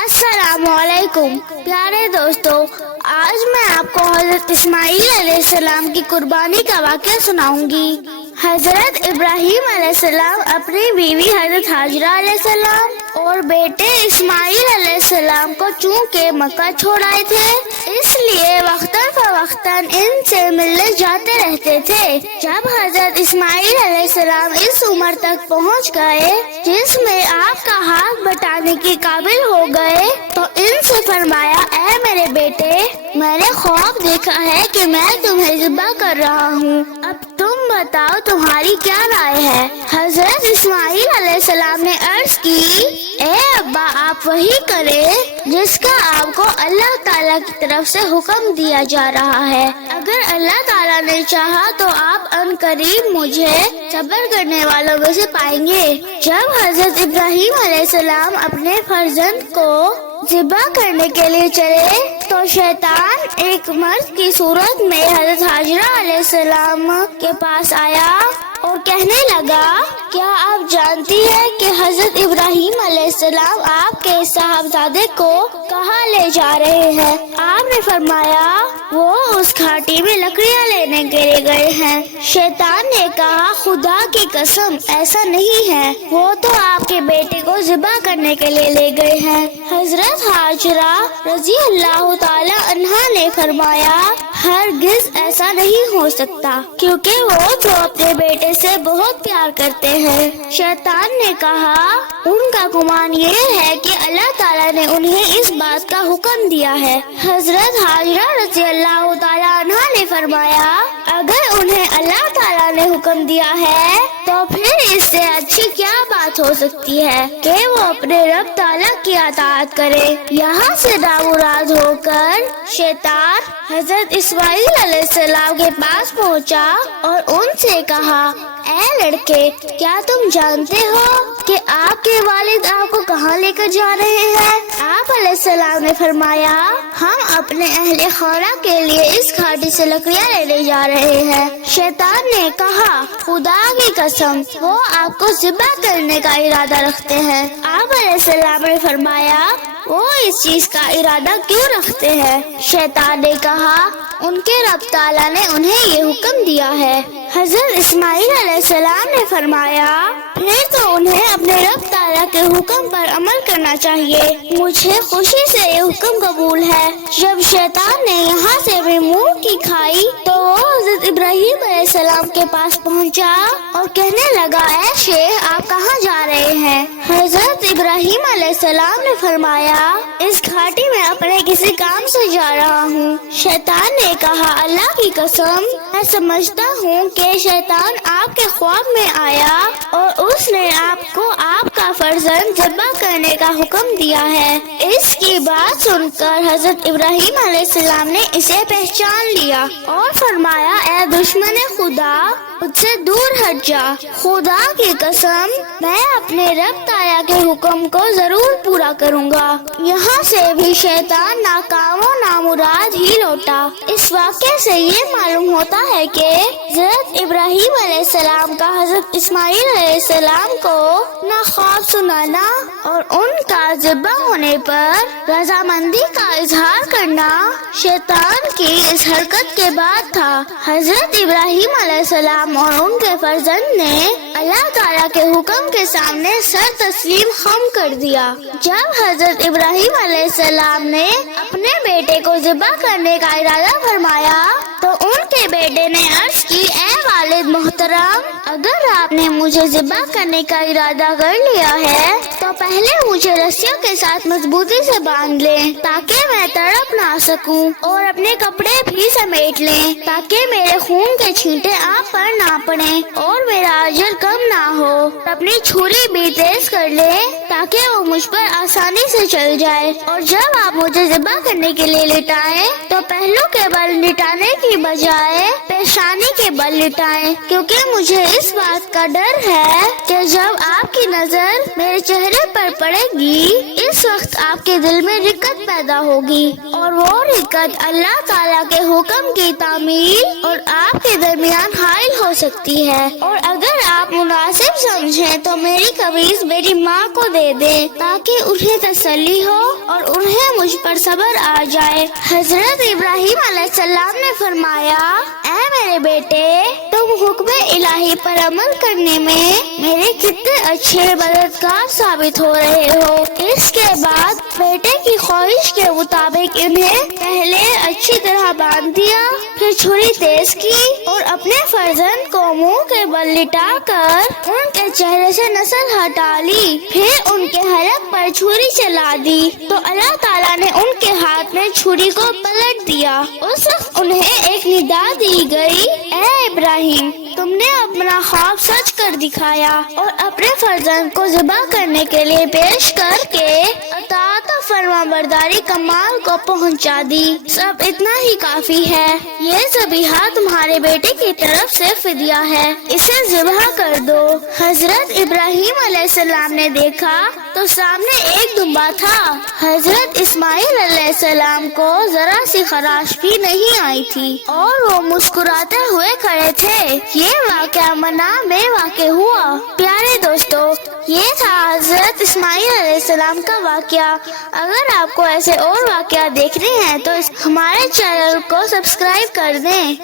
अस्सलाम वालेकुम प्यारे दोस्तों, आज मैं आपको हजरत इस्माईल अलैहिस्सलाम की कुर्बानी का वाक़या सुनाऊंगी। हजरत इब्राहीम अलैहिस्सलाम अपनी बीवी हजरत हाजरा अलैहिस्सलाम और बेटे इस्माईल अलैहिस्सलाम को चूं के मक्का छोड़ आए थे, इसलिए वक्तन फवक्तन इनसे मिलने जाते रहते थे। जब हजरत इस्माईल अलैहिस्सलाम इस उम्र तक पहुंच गए जिसमें आपका हाथ बटाने के काबिल हो गए, तो इनसे फरमाया, ऐ मेरे बेटे, मैंने ख्वाब देखा है कि मैं तुम्हें ज़िब्हा कर रहा हूँ, अब तुम बताओ तुम्हारी क्या राय है। हजरत इस्माईल अलैहिस्सलाम ने अर्ज की, ए अब्बा, आप वही करें जिसका आपको अल्लाह ताला की तरफ से हुक्म दिया जा रहा है। अगर अल्लाह ताला ने चाहा तो आप अनकरीब मुझे सब्र करने वालों में से पाएंगे। जब हजरत इब्राहीम अलैहिस्सलाम अपने फर्जंद को ज़िब्हा करने के लिए चले तो शैतान एक मर्द की सूरत में हजरत हाजरा अलैहिस्सलाम के पास आया और कहने लगा, क्या आप जानती हैं कि हजरत इब्राहीम अलैहिस्सलाम आपके साहबजादे को कहाँ ले जा रहे हैं? आपने फरमाया, वो उस घाटी में लकड़ियाँ लेने के लिए गए हैं। शैतान ने कहा, खुदा की कसम, ऐसा नहीं है, वो तो आपके बेटे को ज़िब्हा करने के लिए ले गए हैं। हजरत हाजरा रजी अल्लाह ताला अन्हा ने फरमाया, हरगिज ऐसा नहीं हो सकता, क्योंकि वो तो अपने बेटे से बहुत प्यार करते हैं। शैतान ने कहा, उनका गुमान ये है कि अल्लाह ताला ने उन्हें इस बात का हुक्म दिया है। हजरत हाजरा रज़ी अल्लाह ताला अन्हा ने फरमाया, अगर उन्हें अल्लाह ताला ने हुक्म दिया है तो फिर इससे अच्छी क्या बात हो सकती है कि वो अपने रब ताला की अताअत करे। यहाँ से नामुराद होकर शैतान हजरत इस्माईल अलैहिस्सलाम के पास पहुँचा और उनसे कहा, ऐ लड़के, क्या तुम जानते हो कि आपके वालिद आपको कहाँ लेकर जा रहे हैं? आप अलैहिस्सलाम ने फरमाया, हम अपने अहले खौरा के लिए इस घाटी से लकड़ियाँ लेने जा रहे हैं। शैतान ने कहा, खुदा की कसम, वो आपको ज़िब्हा करने का इरादा रखते हैं। आप अलैहिस्सलाम ने फरमाया, वो इस चीज का इरादा क्यों रखते हैं? शैतान ने कहा, उनके रब ताला ने उन्हें ये हुक्म दिया है। हजरत इस्माईल अलैहिस्सलाम ने फरमाया, फिर तो उन्हें अपने रब ताला के हुक्म पर अमल करना चाहिए। मुझे खुशी से ये हुक्म कबूल है। जब शैतान ने यहाँ से अपने मुंह की खाई तो वो हजरत इब्राहीम अलैहिस्सलाम के पास पहुँचा और कहने लगा, ऐ शेख, आप कहाँ जा रहे हैं? हजरत इब्राहीम अलैहिस्सलाम ने फरमाया, इस घाटी में अपने किसी काम से जा रहा हूँ। शैतान ने कहा, अल्लाह की कसम, मैं समझता हूँ कि शैतान आपके ख्वाब में आया और उसने आपको आपका फर्जंद ज़िब्हा करने का हुक्म दिया है। इसकी बात सुनकर हजरत इब्राहीम अलैहिस्सलाम ने इसे पहचान लिया और फरमाया, ऐ दुश्मन खुदा, मुझसे दूर हट जा। खुदा की कसम, मैं अपने रब ताला के हुक्म को जरूर पूरा करूँगा। यहाँ से भी शैतान नाकाम और नामुराद ही लौटा। इस वाक़े से ये मालूम होता है कि हज़रत इब्राहीम अलैहिस्सलाम का हज़रत इस्माईल अलैहिस्सलाम को ना ख्वाब सुनाना और उनका ज़िब्हा होने पर रजामंदी का इजहार करना शैतान की इस हरकत के बाद था। हज़रत इब्राहीम अलैहिस्सलाम और उनके फर्जंद ने अल्लाह ताला के हुक्म के सामने सर तस्लीम खम कर दिया। जब हजरत इब्राहीम अलैहिस्सलाम ने अपने बेटे को ज़िब्हा करने का इरादा फरमाया तो उनके बेटे ने अर्ज की, ऐ वालिद मोहतरम, अगर आपने मुझे ज़िब्हा करने का इरादा कर लिया है तो पहले मुझे रस्सियों के साथ मजबूती से बांध लें ताकि मैं तड़प ना सकूं और अपने कपड़े भी समेट लें ताकि मेरे खून के छींटे आप पर ना पड़े और मेरा अजर कम ना हो। अपनी छुरी भी तेज कर लें ताकि वो मुझ पर आसानी से चल जाए और जब आप मुझे ज़िब्हा करने के लिए लिटाएं तो पहलू के बल लिटाने की बजाय पेशानी के बल लिटाएं, क्योंकि मुझे इस बात का डर है कि जब आपकी नजर मेरे चेहरे पर पड़ेगी इस वक्त आप آپ کے دل میں رکت پیدا ہوگی، اور وہ رکت اللہ تعالیٰ کے حکم کی تعمیل اور آپ کے درمیان حائل ہو سکتی ہے۔ اور اگر آپ مناسب سمجھیں تو میری قمیض میری ماں کو دے دیں تاکہ انہیں تسلی ہو اور انہیں مجھ پر صبر آ جائے۔ حضرت ابراہیم علیہ السلام نے فرمایا، اے میرے بیٹے، تم حکم الہی پر عمل کرنے میں میرے کتنے اچھے مددگار ثابت ہو رہے ہو۔ اس کے بعد بیٹے کی خواہش کے مطابق انہیں پہلے اچھی طرح باندھ دیا، پھر چھری تیز کی اور اپنے فرزند کو منہ کے بل لٹا کر ان کے چہرے سے نسل ہٹا لی، پھر ان کے حلق پر چھری چلا دی تو اللہ تعالیٰ نے ان کے ہاتھ میں چھری کو پلٹ دیا۔ اس وقت انہیں ایک ندا دی گئی، اے ابراہیم، تم نے اپنا خواب سچ کر دکھایا اور اپنے فرزند کو ذبح کرنے کے لیے پیش کر کے اطاعت و فرما برداری کمال کو پہنچا دی۔ سب اتنا ہی کافی ہے، یہ ذبیحہ تمہارے بیٹے کی طرف سے فدیہ ہے، اسے ذبح کر دو۔ حضرت ابراہیم علیہ السلام نے دیکھا تو سامنے ایک دمبا تھا۔ حضرت اسماعیل علیہ السلام کو ذرا سی خراش بھی نہیں آئی تھی اور وہ مسکراتے ہوئے کھڑے تھے۔ یہ واقعہ منا میں واقع ہوا۔ پیارے دوستو، یہ تھا حضرت اسماعیل علیہ السلام کا واقعہ۔ اگر آپ کو ایسے اور واقعہ دیکھنے ہیں تو ہمارے چینل کو سبسکرائب کر دیں۔